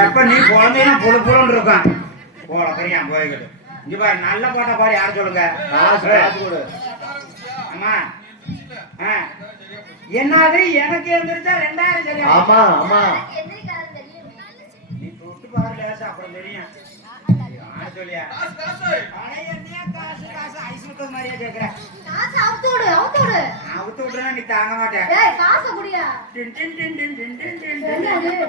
எப்ப நீ குழந்தைனா புழு புழுன்னு இருக்கான் போல பெரிய போய்கிட்டு இங்க பாரு நல்ல பாட்டா பாரு யார் சொல்லுங்க காசு கொடு ஆமா என்னது எனக்கு எந்திரிச்சா 2000 சரியா ஆமா ஆமா நீ தொட்டு பாரு லேசா அப்புறம் தெரியும் யார் சொல்லியா பழைய காசு காசு ஐஸ் விட்டது மாதிரியா கேக்குற காசு அவுத்து விடுறா நீ தாங்க மாட்டேன் காசு குடியா 2033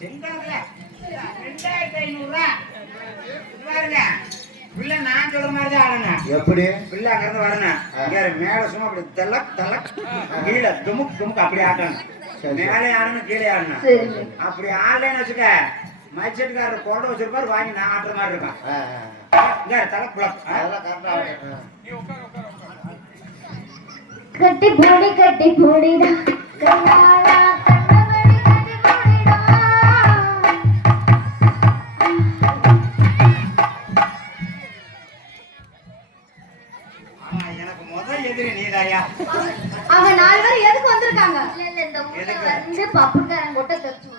செங்கடல 2500 பாருங்க பிள்ளை நான் சொல்ற மாதிரி தான் ஆடணும் எப்படி பிள்ளை அங்க இருந்து வரணும் மேல சும்மா அப்படி தலக் தலக் கீழே துமுக் துமுக் அப்படி ஆடணும் மேலே ஆடணும் கீழே ஆடணும் அப்படி ஆடலைன்னு வச்சுக்க மைச்செட்டுக்காரர் கோட்டை வச்சிருப்பாரு வாங்கி நான் ஆடுற மாதிரி இருக்கான் இங்க தலக் புலக் அதெல்லாம் கரெக்டா கட்டி போடிடா கண்ணாடா கண்ணமணி கட்டி போடிடா எனக்கு முதல் எதிரி நீதாயா அவங்க 4 பேர் எதுக்கு வந்திருக்காங்க இல்ல இந்த ஊர்ல வந்து பப்புக்காரன் கொட்ட தெரிச்சு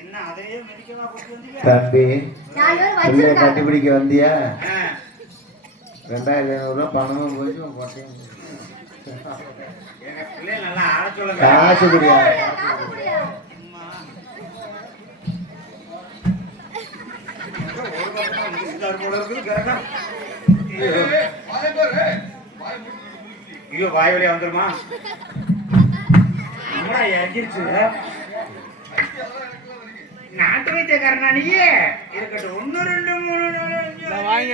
என்ன அதையே மெடிக்கலா கொண்டு வந்தீங்க தம்பி 4 பேர் வச்சிருக்காங்க கட்டிப்பிடிக்க வந்தியா 2500 பணமும் போச்சு கொட்டையும் எங்க பிள்ளை நல்லா ஆட சொல்லுங்க காசு குடியா ஐயோ வாய் வழியா வந்துருமா அம்மா இறங்கிருச்சு நாட்டு வைத்தியக்காரனா நீயே இருக்கட்டும் 1 2 3 வாங்கி